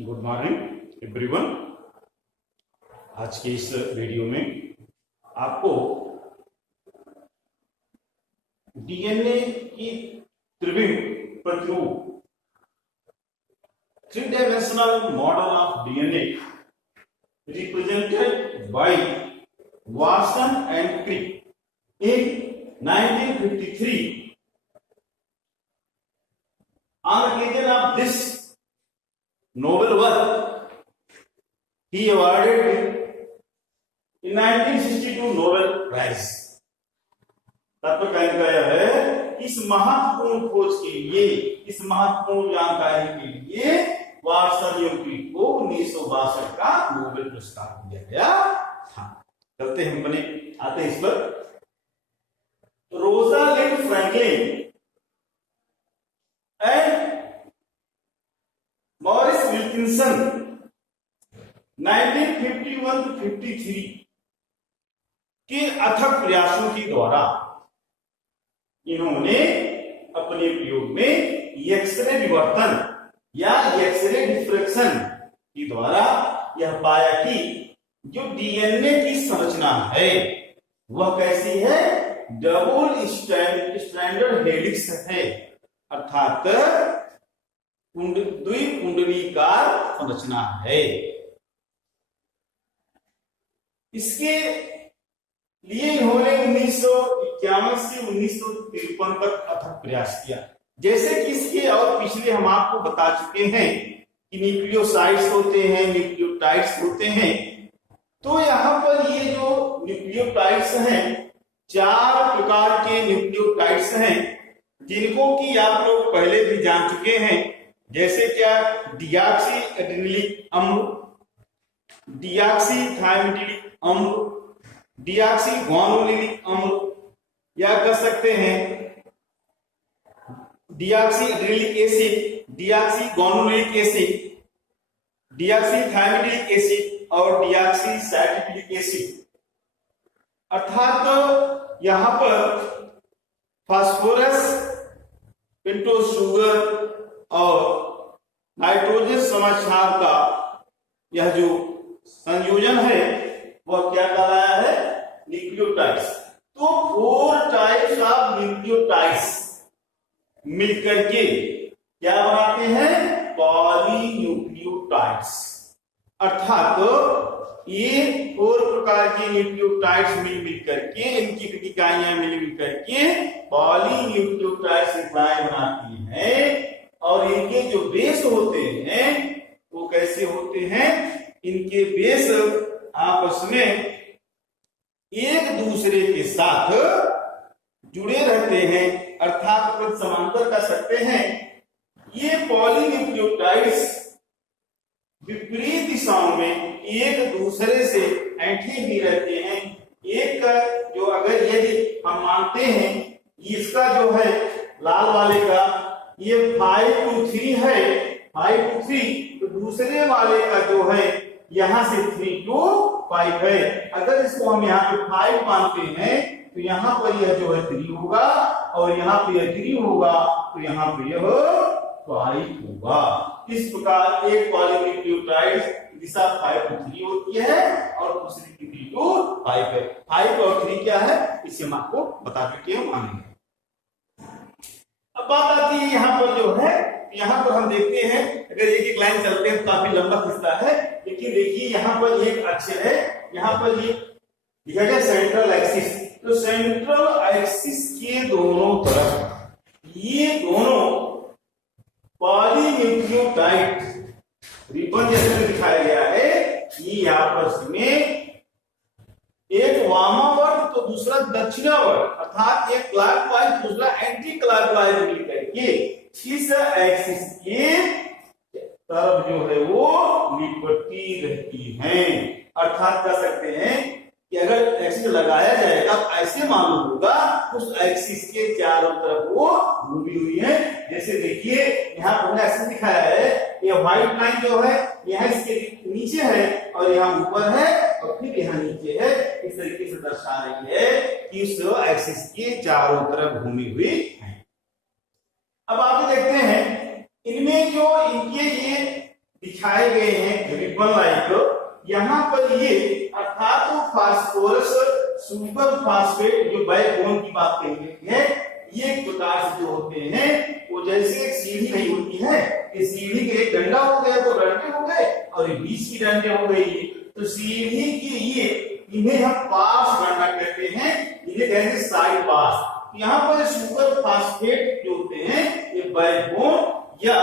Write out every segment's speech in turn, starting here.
Good morning everyone. आज के इस वीडियो में आपको डीएनए की त्रिविम प्रतिरूप three dimensional model of DNA represented by Watson and Crick in 1953 on occasion of this Nobel work, he awarded in 1962 Nobel Prize। तात्पर्य का यह है, इस महत्वपूर्ण खोज के लिए, इस महत्वपूर्ण जानकारी के लिए वाटसन एवं क्रिक को 1962 का नोबेल पुरस्कार दिया गया था। चलते हम बने आते हैं इस पर। रोज़ालिंड फ्रैंकलिन एंड मॉरिस विल्किंसन 1951-53 के अथक प्रयासों के द्वारा इन्होंने अपने प्रयोग में एक्सरे विवर्तन या एक्सरे डिफ्रैक्शन के द्वारा यह पाया कि जो डीएनए की संरचना है वह कैसी है, डबल स्ट्रैंडेड हेलिक्स है, अर्थात द्विकुंडलीकार संरचना है। इसके लिए इन्होंने 1951 से 1953 तक अथक प्रयास किया। जैसे कि इसके और पिछले हम आपको बता चुके हैं कि न्यूक्लियोसाइड्स होते हैं, न्यूक्लियोटाइड्स होते हैं। तो यहाँ पर ये जो न्यूक्लियोटाइड्स हैं, 4 प्रकार के न्यूक्लियोटाइड्स हैं जिनको कि आप लोग पहले भी जान चुके हैं। जैसे क्या, डिऑक्सी एडेनिलिक अम्ल, डिऑक्सी थायमिडिलिक अम्ल, डिऑक्सी गुआनोलिक अम्ल, या कह सकते हैं deoxy adenylic acid, deoxy guanylic acid, deoxy thymidylic acid और डिऑक्सी साइटिलिक एसिड। अर्थात यहाँ पर फास्फोरस, पेंटोस शुगर और नाइट्रोजन समाक्षार का यह जो संयोजन है वह क्या कहलाया है, न्यूक्लियोटाइड्स। तो 4 टाइप्स ऑफ न्यूक्लियोटाइड्स मिलकर के क्या बनाते हैं, पॉलीन्यूक्लियोटाइड्स। अर्थात ये 4 प्रकार के न्यूक्लियोटाइड्स मिल करके, इनकी इकाइयां मिल करके पॉलीन्यूक्लियोटाइड श्रृंखलाएं बनाती हैं। और इनके जो बेस होते हैं वो कैसे होते हैं, इनके बेस आपस में एक दूसरे के साथ जुड़े रहते हैं, अर्थात समांतर कर सकते हैं। ये पॉलीन्यूक्लियोटाइड्स विपरीत दिशाओं में एक दूसरे से ऐंठे भी रहते हैं। एक का जो अगर यदि हम मानते हैं इसका जो है लाल वाले का ये 5 to 3 है, 5 to 3, तो दूसरे वाले का जो है यहां से 3 to 5 है। अगर इसको हम यहाँ पे 5 मानते हैं तो यहाँ पर यह जो है 3 होगा और यहाँ पे यह 3 होगा तो यहाँ पे यह 5 होगा। इस प्रकार एक पॉलीन्यूक्लियोटाइड दिशा 5 to 3 होती है और दूसरी की 3 to 5 है। 5 और 3 क्या है इसे हम आपको बता चुके हैं, मानेंगे। अब बात आती है यहाँ पर जो है, यहाँ पर हम देखते हैं अगर एक लाइन चलते हैं तो काफी लंबा खिस्सा है, लेकिन देखिए यहाँ पर एक अक्षर है, यहाँ पर ये लिखा गया सेंट्रल एक्सिस। तो सेंट्रल एक्सिस के दोनों तरफ ये दोनों पॉलीन्यूक्लियोटाइड रिबन जैसे दिखाया गया है, ये आपस में एक वामावर्त तो दूसरा दक्षिणावर्त, अर्थात एक क्लॉकवाइज दूसरा एंटी क्लॉकवाइज मिलकर के इस एक्सिस के तरफ जो है वो लिपटी रहती हैं। अर्थात कह सकते हैं कि अगर एक्सिस लगाया जाएगा तो ऐसे मालूम होगा उस एक्सिस के चारों तरफ वो घूमी हुई है। जैसे देखिए यहाँ पर एक्सिस दिखाया है, ये व्हाइट लाइन जो है यहाँ इसके नीचे है और यहाँ ऊपर है और फिर यहाँ नीचे है। इस तरीके से दर्शा रही है कि उस एक्सिस के चारों तरफ घूमी हुई है। अब आगे देखते हैं इनमें जो इनके ये दिखाए गए हैं रिबन लाइक, यहाँ पर ये अर्थात वो फास्फोरस सुपर फास्फेट जो बैकबोन की बात कही गई है, ये प्रकार से जो होते हैं वो जैसे एक सीढ़ी नहीं होती है, इस सीढ़ी के एक डंडा हो गया तो डंडे हो गए और ये बीच की डंडे हो गई, तो सीढ़ी के ये इन्हें हम पास डंडा कहते हैं, इन्हें कहते हैं साइड पास। यहाँ पर सुपर फास्फेट जो होते हैं ये बैकबोन या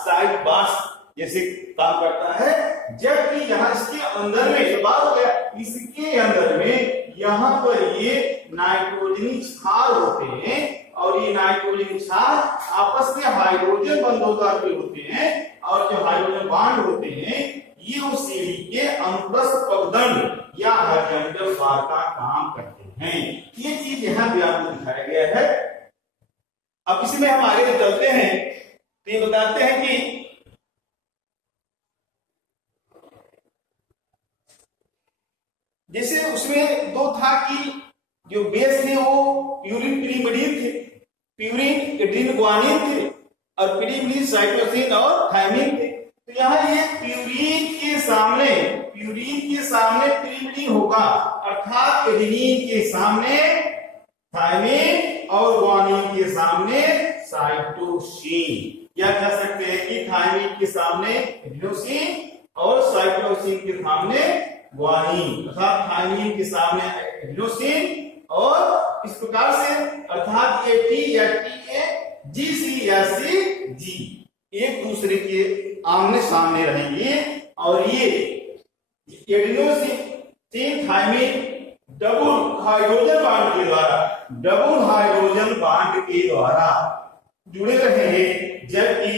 साइड पास जैसे काम करता है, जबकि यहाँ इसके अंदर में बात हो गया, इसके अंदर में यहाँ पर ये नाइट्रोजनी क्षार होते हैं और ये नाइट्रोजन क्षार आपस में हाइड्रोजन बंधों के होते हैं और जो हाइड्रोजन बांड होते हैं ये उस सीढ़ी के अनुप्रस्थ पगदंड या हॉरिजॉन्टल बार का काम करते हैं। ये चीज यहाँ भी आपको दिखाया गया है। अब इसमें हम आगे चलते हैं तो ये बताते हैं कि जैसे उसमें दो था कि जो बेस थे वो प्यूरिन पिरीमिडीन थे, प्यूरिन एड्रीन ग्वानिन थे और पिरीमिडीन साइटोसिन और थायमिन थे। तो यहाँ ये प्यूरिन के सामने पिरीमिडीन होगा, अर्थात एडेनिन के सामने थायमिन और ग्वानिन के सामने साइटोसिन, या कह सकते हैं कि थायमिन के सामने एडेनोसिन और साइटोसिन के सामने ग्वानिन, अर्थात थायमिन के सामने एडेनोसिन और इस प्रकार से अर्थात AT या TA, GC या CG एक दूसरे के आमने सामने रहेंगे और ये adenosine thymine double hydrogen bond के द्वारा जुड़े रहेंगे, जबकि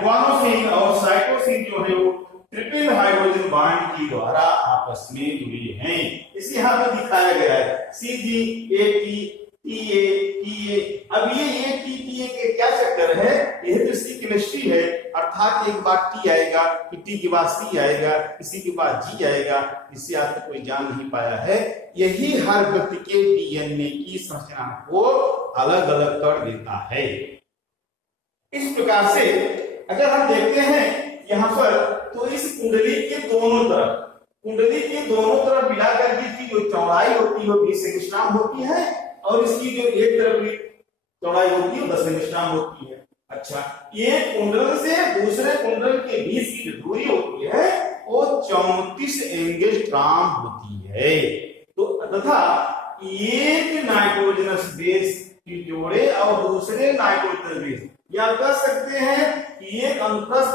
ग्वानोसिन और साइटोसिन जो है वो ट्रिपल हाइड्रोजन बांड के द्वारा आपस में जुड़े हैं। इसे यहाँ पे दिखाया गया है CG, AT, TA। अब ये AT, TA के क्या चक्कर है, यह तो इसकी केमिस्ट्री है, अर्थात एक बार T आएगा, T के बाद C आएगा, इसी के बाद G आएगा, इससे आज तक कोई जान नहीं पाया है। यही हर व्यक्ति के DNA की संरचना को अलग अलग कर देता है। इस प्रकार से अगर हम देखते हैं यहाँ पर तो इस कुंडली के दोनों तरफ मिलाकर की जो चौड़ाई होती है वो 20 एंगस्ट्रॉम होती है और इसकी जो एक तरफ की चौड़ाई होती है वो 10 एंगस्ट्रॉम होती है। अच्छा, एक कुंडल से दूसरे कुंडल के बीच की जो दूरी होती है वो 34 एंगस्ट्रॉम होती है। तो तथा एक नाइट्रोजनस बेस की जोड़े और दूसरे नाइट्रोजनस बेस, या कह सकते हैं कि एक अनुप्रस्थ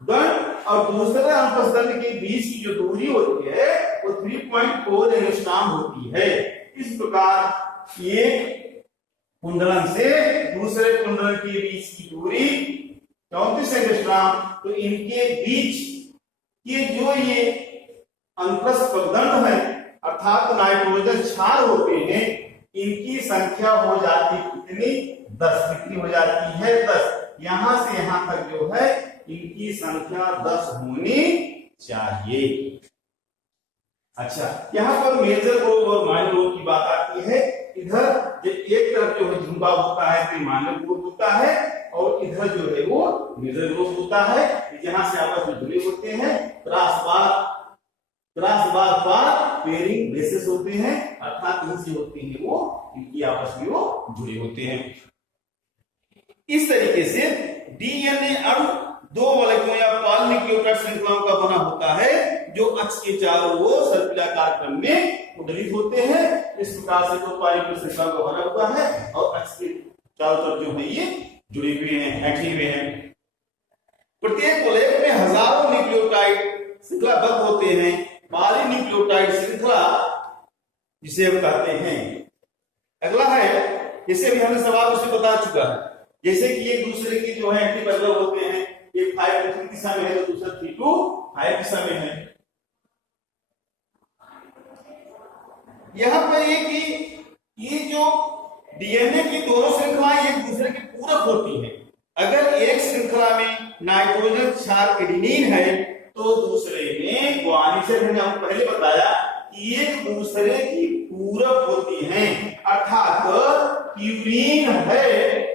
दंड और दूसरे अनुप्रस्थ दंड के बीच की जो दूरी होती है वो 3.4 एंगस्ट्रॉम होती है। इस प्रकार एक कुंडलन से दूसरे कुंडल के बीच की दूरी 34 एंगस्ट्रॉम, तो इनके बीच के जो ये अनुप्रस्थ पगदंड है अर्थात नाइट्रोजन क्षार होते हैं, इनकी संख्या हो जाती कितनी, 10। कितनी हो जाती है, 10। यहां से यहां तक जो है इनकी संख्या 10 होनी चाहिए। अच्छा, यहाँ पर मेजर ग्रुप और माइनर ग्रुप की बात आती है। इधर जो एक तरफ जो है झुंबा होता है तो माइनर ग्रुप होता है और इधर जो है वो मेजर ग्रुप होता है, जहां से आपस में जुड़े होते हैं। क्रॉस बार पेयरिंग बेसिस होते हैं, अर्थात इनसे होते हैं वो इनकी आपस में वो जुड़े होते हैं। इस तरीके से डीएनए अणु दो मॉलिक्यूल या पॉलीन्यूक्लियोटाइड श्रृंखलाओं का बना होता है जो अक्ष के चारों ओर सर्पिलाकार क्रम में कुंडलित होते हैं। इस प्रकार से दो पॉलीन्यूक्लियोटाइड श्रृंखला का बना हुआ है और अक्ष के चारों तरफ जो है ये जुड़े हुए हैं, ऐठे हुए हैं। प्रत्येक प्रोलेट में हजारों न्यूक्लियोटाइड श्रृंखलाबद्ध होते हैं। पॉलीन्यूक्लियोटाइड श्रृंखला जिसे हम कहते हैं। अगला है, जैसे भी हमने सवाल उससे बता चुका है, जैसे कि एक दूसरे की जो है एंटी पैरेलल होते हैं, एक 5 3 दिशा में है तो दूसरा 3 2 5 दिशा में है। यहां पर ये कि ये जो डीएनए की दोनों श्रृंखलाएं एक दूसरे के पूरक होती है। अगर एक श्रृंखला में नाइट्रोजन क्षार एडेनिन है तो दूसरे में ग्वानिन, से मैंने आपको पहले बताया कि एक दूसरे की पूरक होती हैं, अर्थात प्यूरिन है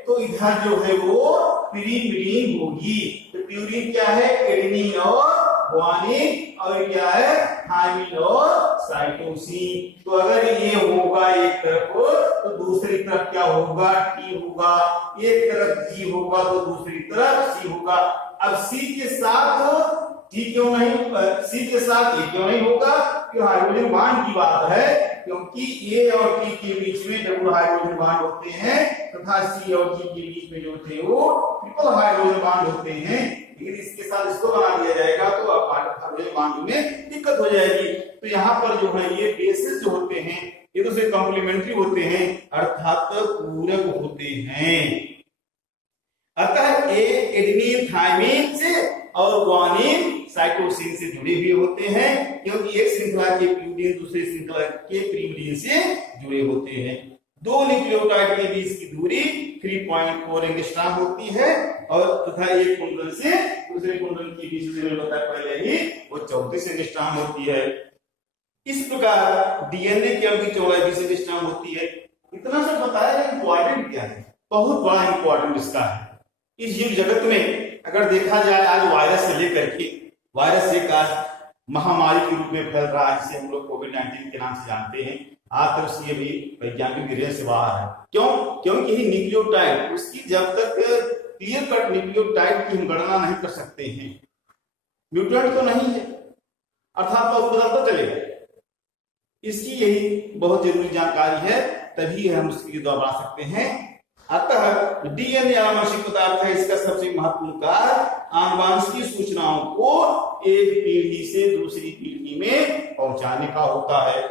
तो इधर जो है वो पिरीमिडीन होगी। तो प्यूरिन क्या है, एडेनिन और ग्वानिन, और क्या है, थायमिन और साइटोसिन। तो अगर ये होगा एक तरफ तो दूसरी तरफ क्या होगा, टी होगा। एक तरफ जी होगा तो दूसरी तरफ सी होगा। अब सी के साथ टी क्यों नहीं, सी के साथ ए क्यों नहीं होगा, क्योंकि हाइड्रोजन बॉन्ड की बात है, क्योंकि ए और टी के बीच में डबल हाइड्रोजन बॉन्ड होते हैं तथा सी और जी के बीच में जो थे वो ट्रिपल हाइड्रोजन बॉन्ड होते हैं। लेकिन इसके साथ इसको बना दिया जाएगा तो अब हाइड्रोजन बॉन्ड में दिक्कत हो जाएगी। तो यहाँ पर जो है ये बेसिस जो होते हैं ये दूसरे कॉम्प्लीमेंट्री होते हैं, अर्थात पूरक होते हैं। अतः ए एडेनिन थायमिन से और ग्वानिन साइटोसिन से जुड़े हुए होते हैं, क्योंकि एक श्रृंखला के प्यूरिन दूसरी श्रृंखला के पिरीमिडीन से जुड़े होते हैं। दो न्यूक्लियोटाइड के बीच की दूरी 3.4 एंगस्ट्रॉम होती है और तथा एक कुंडल से दूसरे कुंडल के बीच में होता है पहले ही वो 34 एंगस्ट्रॉम होती है। इस प्रकार डीएनए की अवधि चौड़ाई 20 एंगस्ट्रॉम होती है। इतना सब बताया, इंपॉर्टेंट क्या है, बहुत बड़ा इंपॉर्टेंट इसका है। इस जीव जगत में अगर देखा जाए आज वायरस से लेकर के, वायरस एक आज महामारी के रूप में फैल रहा है जिसे हम लोग कोविड-19 के नाम से जानते हैं। आज तक उसकी अभी वैज्ञानिक रेंज से बाहर है। क्यों? क्योंकि न्यूक्लियोटाइड उसकी जब तक क्लियर कट न्यूक्लियोटाइड की हम गणना नहीं कर सकते हैं, म्यूटेंट तो नहीं है, अर्थात वो बदलता चलेगा। इसकी यही बहुत जरूरी जानकारी है, तभी हम उसकी दवा बना सकते हैं। अतः डीएनए आनुवंशिक पदार्थ है, इसका सबसे महत्वपूर्ण कार्य आनुवंशिक सूचनाओं को एक पीढ़ी से दूसरी पीढ़ी में पहुंचाने का होता है।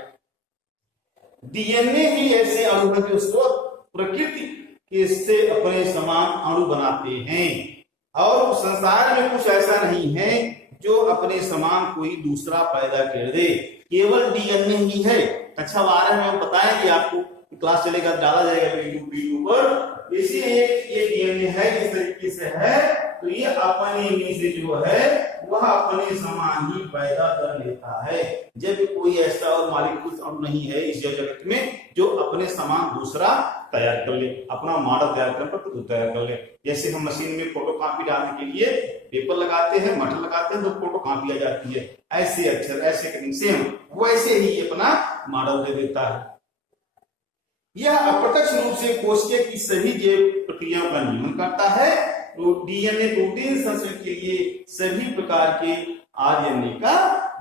डीएनए ही ऐसे अणु है जो स्रोत प्रकृति के से अपने समान अणु बनाते हैं, और संसार में कुछ ऐसा नहीं है जो अपने समान कोई दूसरा पैदा कर दे, केवल डीएनए ही है। अच्छा 12 में हम बताएंगे आपको, क्लास चलेगा, डाला जाएगा वीडियो पर। इसीलिए ये डीएनए है, इस तरीके से है, तो ये अपने में से जो है वह अपने समान ही पैदा कर लेता है। जब कोई ऐसा और मालिक अणु नहीं है इस जगत में जो अपने समान दूसरा तैयार कर ले, अपना मॉडल तैयार कर खुद तैयार कर ले। जैसे हम मशीन में फोटो कॉपी डालने के लिए पेपर लगाते हैं, मटर लगाते हैं तो फोटो कॉपी आ जाती है, ऐसे अक्षर ऐसे कटिंग सेम वैसे ही अपना मॉडल दे देता है। यह अप्रत्यक्ष रूप से कोशिका की सभी जैव प्रक्रियाओं का नियमन करता है। तो डीएनए प्रोटीन संश्लेषण के लिए सभी प्रकार के आरएनए का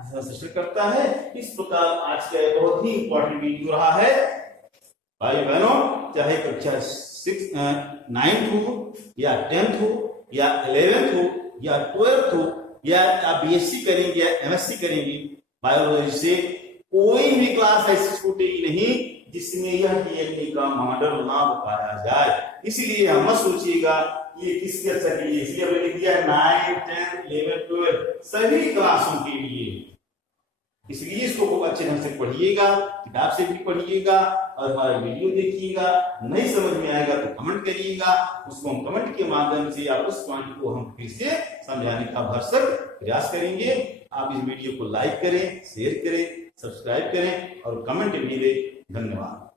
संश्लेषण करता है। इस प्रकार आज का बहुत ही इंपॉर्टेंट वीडियो रहा है। भाई बहनों, चाहे कक्षा 9th हो या 10th हो या 11th हो या 12th हो या आप बीएससी करेंगे या एमएससी करेंगे बायोलॉजी से, कोई भी क्लास ऐसी छूटेगी नहीं जिसमें यह डीएनए का मॉडल ना बताया जाए। इसलिए हम मत सोचिएगा ये किसके अच्छा के लिए, इसलिए हमने लिख दिया 9, 10, 11, 12 सभी क्लासों के लिए। इसलिए इसको खूब अच्छे ढंग से पढ़िएगा, किताब से भी पढ़िएगा और हमारे वीडियो देखिएगा। नहीं समझ में आएगा तो कमेंट करिएगा, उसको हम कमेंट के माध्यम से या उस पॉइंट को हम फिर से समझाने का भरसक प्रयास करेंगे। आप इस वीडियो को लाइक करें, शेयर करें, सब्सक्राइब करें और कमेंट भी दें। धन्यवाद।